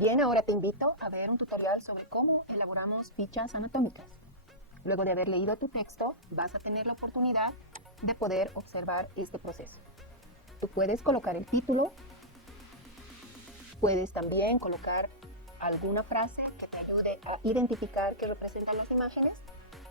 Bien, ahora te invito a ver un tutorial sobre cómo elaboramos fichas anatómicas. Luego de haber leído tu texto, vas a tener la oportunidad de poder observar este proceso. Tú puedes colocar el título, puedes también colocar alguna frase que te ayude a identificar qué representan las imágenes.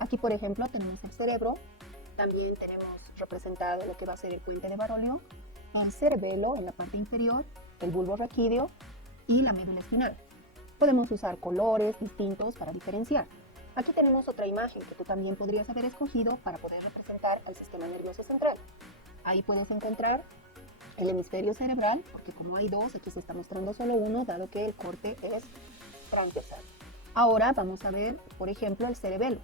Aquí, por ejemplo, tenemos el cerebro, también tenemos representado lo que va a ser el puente de Barolio, el cerebelo en la parte inferior, el bulbo raquídeo y la médula espinal. Podemos usar colores distintos para diferenciar. Aquí tenemos otra imagen que tú también podrías haber escogido para poder representar al sistema nervioso central. Ahí puedes encontrar el hemisferio cerebral, porque como hay dos, aquí se está mostrando solo uno, dado que el corte es transversal. Ahora vamos a ver, por ejemplo, el cerebelo.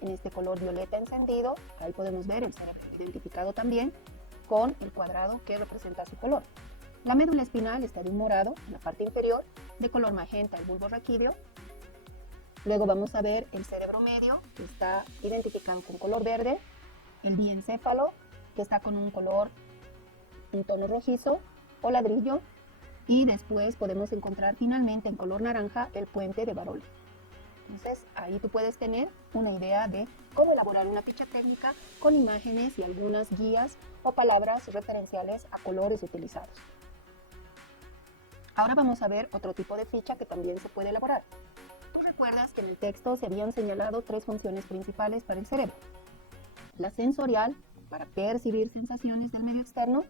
En este color violeta encendido, ahí podemos ver el cerebelo identificado también con el cuadrado que representa su color. La médula espinal está de un morado en la parte inferior, de color magenta el bulbo raquídeo. Luego vamos a ver el cerebro medio, que está identificado con color verde, el diencéfalo, que está con un color en tono rojizo o ladrillo, y después podemos encontrar finalmente en color naranja el puente de Barolio. Entonces ahí tú puedes tener una idea de cómo elaborar una ficha técnica con imágenes y algunas guías o palabras referenciales a colores utilizados. Ahora vamos a ver otro tipo de ficha que también se puede elaborar. Tú recuerdas que en el texto se habían señalado tres funciones principales para el cerebro. La sensorial, para percibir sensaciones del medio externo,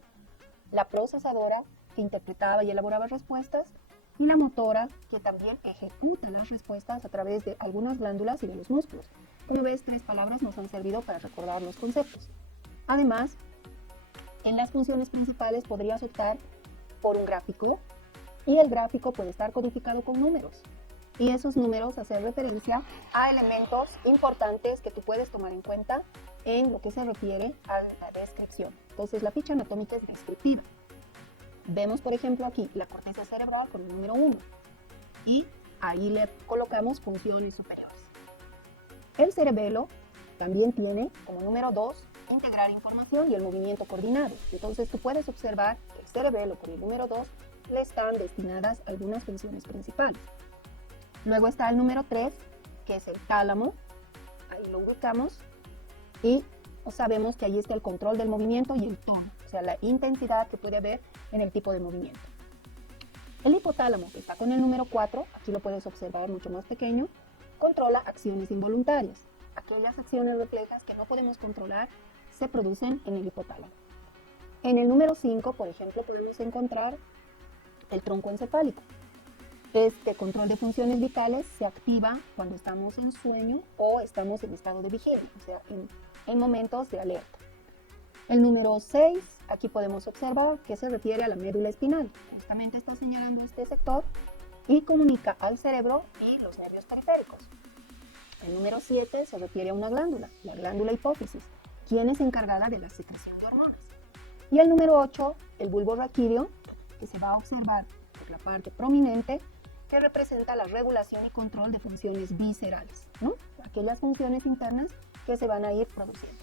la procesadora, que interpretaba y elaboraba respuestas, y la motora, que también ejecuta las respuestas a través de algunas glándulas y de los músculos. Como ves, tres palabras nos han servido para recordar los conceptos. Además, en las funciones principales podrías optar por un gráfico, y el gráfico puede estar codificado con números. Y esos números hacen referencia a elementos importantes que tú puedes tomar en cuenta en lo que se refiere a la descripción. Entonces, la ficha anatómica es descriptiva. Vemos, por ejemplo, aquí la corteza cerebral con el número 1 y ahí le colocamos funciones superiores. El cerebelo también tiene como número 2 integrar información y el movimiento coordinado. Entonces, tú puedes observar que el cerebelo con el número 2 le están destinadas algunas funciones principales. Luego está el número 3, que es el tálamo. Ahí lo ubicamos y sabemos que ahí está el control del movimiento y el tono, o sea, la intensidad que puede haber en el tipo de movimiento. El hipotálamo, que está con el número 4, aquí lo puedes observar mucho más pequeño, controla acciones involuntarias. Aquellas acciones reflejas que no podemos controlar se producen en el hipotálamo. En el número 5, por ejemplo, podemos encontrar el tronco encefálico. Este control de funciones vitales se activa cuando estamos en sueño o estamos en estado de vigilia, o sea, en momentos de alerta. El número 6, aquí podemos observar que se refiere a la médula espinal. Justamente está señalando este sector y comunica al cerebro y los nervios periféricos. El número 7 se refiere a una glándula, la glándula hipófisis, quien es encargada de la secreción de hormonas. Y el número 8, el bulbo raquídeo, que se va a observar por la parte prominente, que representa la regulación y control de funciones viscerales, ¿no? Aquellas funciones internas que se van a ir produciendo.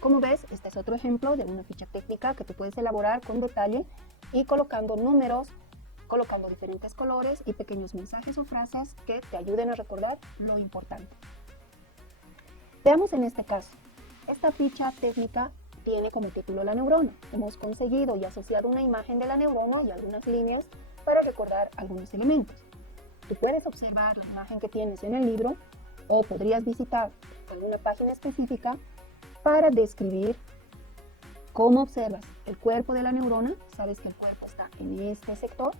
Como ves, este es otro ejemplo de una ficha técnica que tú puedes elaborar con detalle y colocando números, colocando diferentes colores y pequeños mensajes o frases que te ayuden a recordar lo importante. Veamos en este caso. Esta ficha técnica tiene como título la neurona. Hemos conseguido y asociado una imagen de la neurona y algunas líneas para recordar algunos elementos. Tú puedes observar la imagen que tienes en el libro o podrías visitar alguna página específica para describir cómo observas el cuerpo de la neurona. Sabes que el cuerpo está en este sector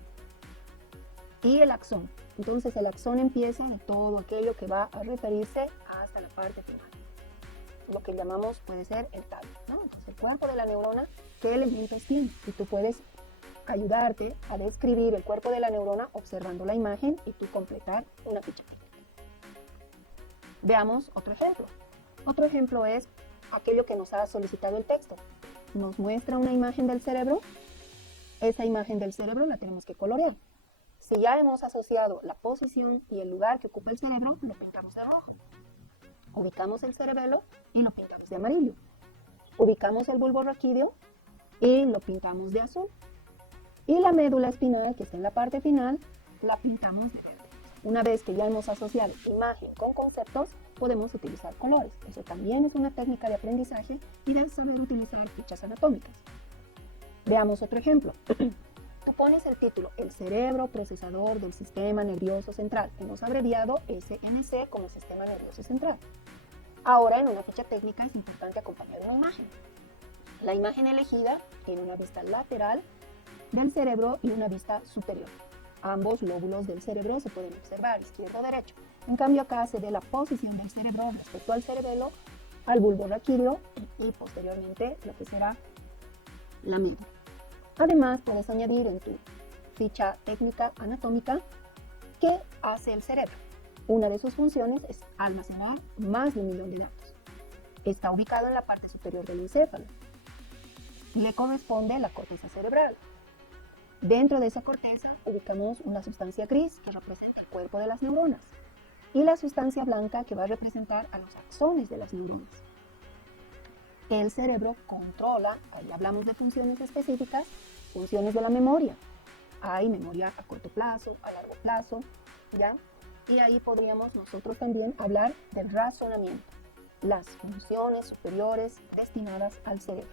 y el axón. Entonces el axón empieza en todo aquello que va a referirse hasta la parte final. Lo que llamamos puede ser el tallo, ¿no? Entonces el cuerpo de la neurona, ¿qué elementos tiene? Y tú puedes ayudarte a describir el cuerpo de la neurona observando la imagen y tú completar una ficha técnica. Veamos otro ejemplo. Otro ejemplo es aquello que nos ha solicitado el texto. Nos muestra una imagen del cerebro. Esa imagen del cerebro la tenemos que colorear. Si ya hemos asociado la posición y el lugar que ocupa el cerebro, lo pintamos de rojo. Ubicamos el cerebelo y lo pintamos de amarillo. Ubicamos el bulbo raquídeo y lo pintamos de azul. Y la médula espinal, que está en la parte final, la pintamos de verde. Una vez que ya hemos asociado imagen con conceptos, podemos utilizar colores. Eso también es una técnica de aprendizaje y debes saber utilizar fichas anatómicas. Veamos otro ejemplo. Tú pones el título, el cerebro procesador del sistema nervioso central. Hemos abreviado SNC como sistema nervioso central. Ahora, en una ficha técnica es importante acompañar una imagen. La imagen elegida tiene una vista lateral del cerebro y una vista superior. Ambos lóbulos del cerebro se pueden observar, izquierdo o derecho. En cambio, acá se ve la posición del cerebro respecto al cerebelo, al bulbo raquídeo y posteriormente lo que será la médula. Además, puedes añadir en tu ficha técnica anatómica qué hace el cerebro. Una de sus funciones es almacenar más de 1 millón de datos. Está ubicado en la parte superior del encéfalo. Le corresponde la corteza cerebral. Dentro de esa corteza ubicamos una sustancia gris que representa el cuerpo de las neuronas y la sustancia blanca que va a representar a los axones de las neuronas. El cerebro controla, ahí hablamos de funciones específicas, funciones de la memoria. Hay memoria a corto plazo, a largo plazo, ¿ya? Y ahí podríamos nosotros también hablar del razonamiento, las funciones superiores destinadas al cerebro.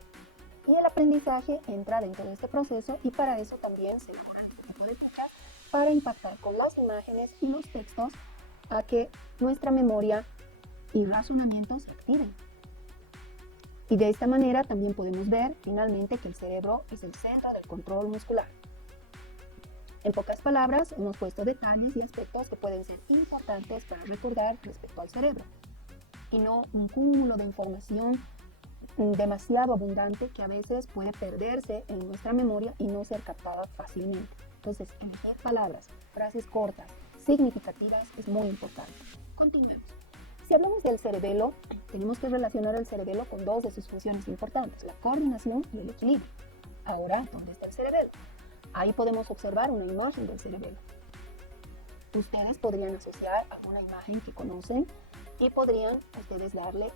Y el aprendizaje entra dentro de este proceso y para eso también se elaboran este tipo de fichas para impactar con las imágenes y los textos a que nuestra memoria y razonamiento se activen. Y de esta manera también podemos ver finalmente que el cerebro es el centro del control muscular. En pocas palabras, hemos puesto detalles y aspectos que pueden ser importantes para recordar respecto al cerebro y no un cúmulo de información demasiado abundante que a veces puede perderse en nuestra memoria y no ser captada fácilmente. Entonces, elegir palabras, frases cortas, significativas es muy importante. Continuemos. Si hablamos del cerebelo, tenemos que relacionar el cerebelo con dos de sus funciones importantes, la coordinación y el equilibrio. Ahora, ¿dónde está el cerebelo? Ahí podemos observar una imagen del cerebelo. Ustedes podrían asociar a una imagen que conocen y podrían ustedes darle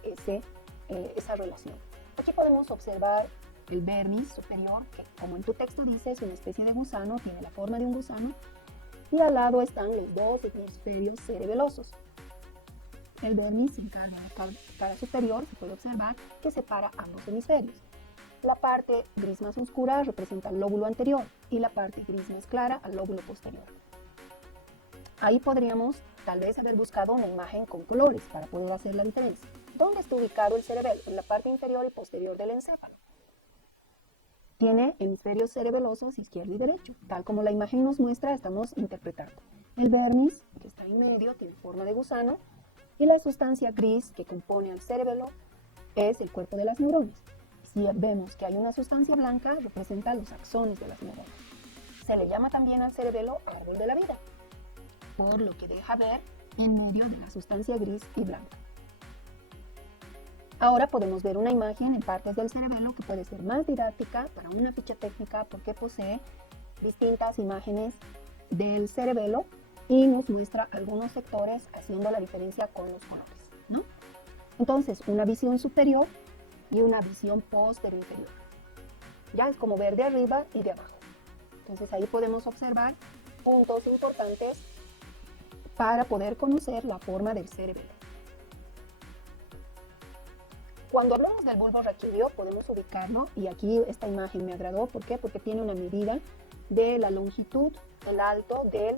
esa relación. Aquí podemos observar el vermis superior, que como en tu texto dice, es una especie de gusano, tiene la forma de un gusano, y al lado están los dos hemisferios cerebelosos. El vermis se encarga de la cara superior, se puede observar que separa ambos hemisferios. La parte gris más oscura representa el lóbulo anterior y la parte gris más clara al lóbulo posterior. Ahí podríamos tal vez haber buscado una imagen con colores para poder hacer la diferencia. ¿Dónde está ubicado el cerebelo? En la parte inferior y posterior del encéfalo. Tiene hemisferios cerebelosos izquierdo y derecho. Tal como la imagen nos muestra, estamos interpretando. El vermis, que está en medio, tiene forma de gusano, y la sustancia gris que compone al cerebelo es el cuerpo de las neuronas. Si vemos que hay una sustancia blanca, representa los axones de las neuronas. Se le llama también al cerebelo árbol de la vida, por lo que deja ver en medio de la sustancia gris y blanca. Ahora podemos ver una imagen en partes del cerebelo que puede ser más didáctica para una ficha técnica porque posee distintas imágenes del cerebelo y nos muestra algunos sectores haciendo la diferencia con los colores, ¿no? Entonces, una visión superior y una visión posterior inferior. Ya es como ver de arriba y de abajo. Entonces ahí podemos observar puntos importantes para poder conocer la forma del cerebelo. Cuando hablamos del bulbo raquídeo podemos ubicarlo, y aquí esta imagen me agradó, ¿por qué? Porque tiene una medida de la longitud, el alto del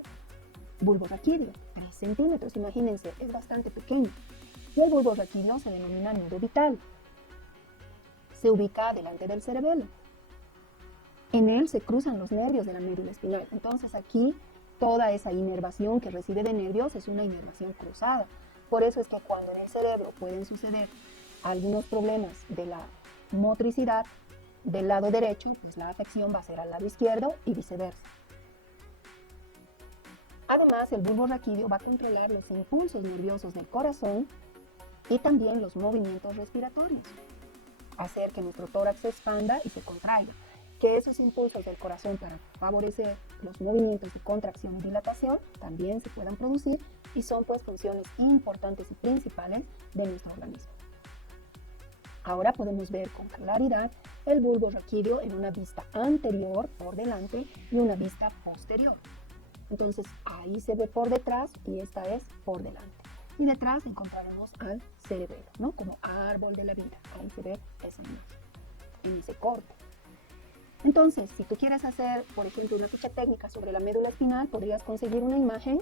bulbo raquídeo, 3 centímetros, imagínense, es bastante pequeño. Y el bulbo raquídeo se denomina nudo vital. Se ubica delante del cerebelo. En él se cruzan los nervios de la médula espinal. Entonces aquí toda esa inervación que recibe de nervios es una inervación cruzada. Por eso es que cuando en el cerebro pueden suceder algunos problemas de la motricidad del lado derecho, pues la afección va a ser al lado izquierdo y viceversa. Además, el bulbo raquídeo va a controlar los impulsos nerviosos del corazón y también los movimientos respiratorios, hacer que nuestro tórax se expanda y se contraiga, que esos impulsos del corazón para favorecer los movimientos de contracción y dilatación también se puedan producir y son pues funciones importantes y principales de nuestro organismo. Ahora podemos ver con claridad el bulbo raquídeo en una vista anterior por delante y una vista posterior. Entonces ahí se ve por detrás y esta es por delante. Y detrás encontraremos al cerebelo, ¿no? Como árbol de la vida. Ahí se ve esa imagen, en ese corte. Entonces, si tú quieres hacer, por ejemplo, una ficha técnica sobre la médula espinal, podrías conseguir una imagen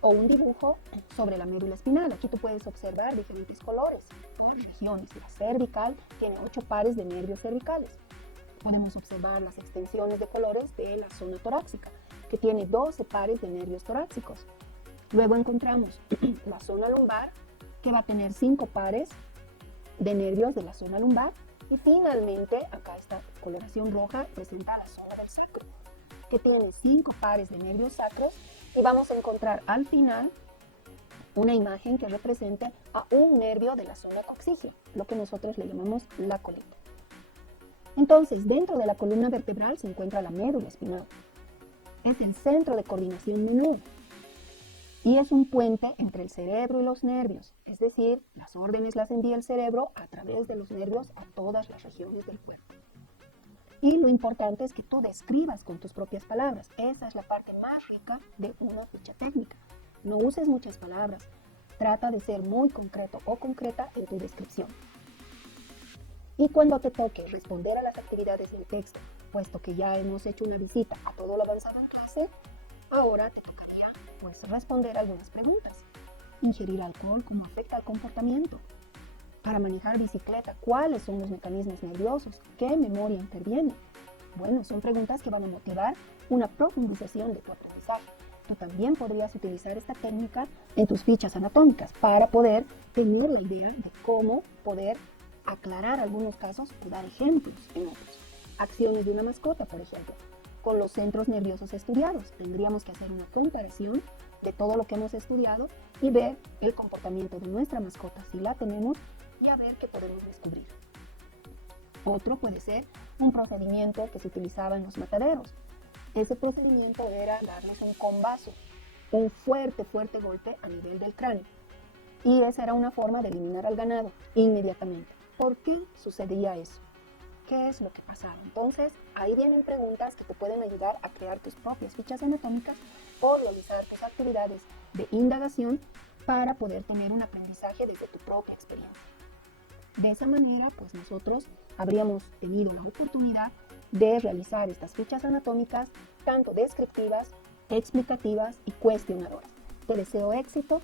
o un dibujo sobre la médula espinal. Aquí tú puedes observar diferentes colores por regiones. La cervical tiene 8 pares de nervios cervicales. Podemos observar las extensiones de colores de la zona torácica, que tiene 12 pares de nervios torácicos. Luego encontramos la zona lumbar, que va a tener 5 pares de nervios de la zona lumbar. Y finalmente, acá esta coloración roja presenta la zona del sacro, que tiene 5 pares de nervios sacros. Y vamos a encontrar al final una imagen que represente a un nervio de la zona coxígea, lo que nosotros le llamamos la coleta. Entonces, dentro de la columna vertebral se encuentra la médula espinal. Es el centro de coordinación menor y es un puente entre el cerebro y los nervios, es decir, las órdenes las envía el cerebro a través de los nervios a todas las regiones del cuerpo. Y lo importante es que tú describas con tus propias palabras. Esa es la parte más rica de una ficha técnica. No uses muchas palabras. Trata de ser muy concreto o concreta en tu descripción. Y cuando te toque responder a las actividades del texto, puesto que ya hemos hecho una visita a todo lo avanzado en clase, ahora te tocaría responder algunas preguntas. Ingerir alcohol, ¿cómo afecta al comportamiento? Para manejar bicicleta, ¿cuáles son los mecanismos nerviosos? ¿Qué memoria interviene? Bueno, son preguntas que van a motivar una profundización de tu aprendizaje. Tú también podrías utilizar esta técnica en tus fichas anatómicas para poder tener la idea de cómo poder aclarar algunos casos o dar ejemplos en otros. Acciones de una mascota, por ejemplo, con los centros nerviosos estudiados. Tendríamos que hacer una comparación de todo lo que hemos estudiado y ver el comportamiento de nuestra mascota si la tenemos y a ver qué podemos descubrir. Otro puede ser un procedimiento que se utilizaba en los mataderos. Ese procedimiento era darles un combazo, un fuerte golpe a nivel del cráneo. Y esa era una forma de eliminar al ganado inmediatamente. ¿Por qué sucedía eso? ¿Qué es lo que pasaba? Entonces, ahí vienen preguntas que te pueden ayudar a crear tus propias fichas anatómicas o realizar tus actividades de indagación para poder tener un aprendizaje desde tu propia experiencia. De esa manera, pues nosotros habríamos tenido la oportunidad de realizar estas fichas anatómicas tanto descriptivas, explicativas y cuestionadoras. Te deseo éxito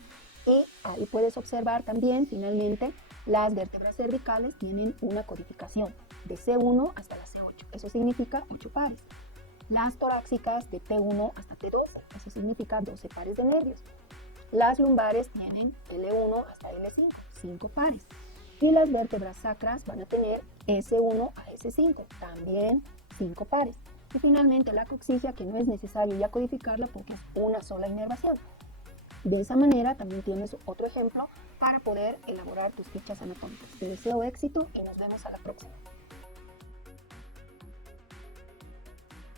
y ahí puedes observar también, finalmente, las vértebras cervicales tienen una codificación de C1 hasta la C8, eso significa 8 pares. Las torácicas de T1 hasta T12, eso significa 12 pares de nervios. Las lumbares tienen L1 hasta L5, 5 pares. Y las vértebras sacras van a tener S1 a S5, también 5 pares. Y finalmente la coxígea, que no es necesario ya codificarla porque es una sola inervación. De esa manera también tienes otro ejemplo para poder elaborar tus fichas anatómicas. Te deseo éxito y nos vemos a la próxima.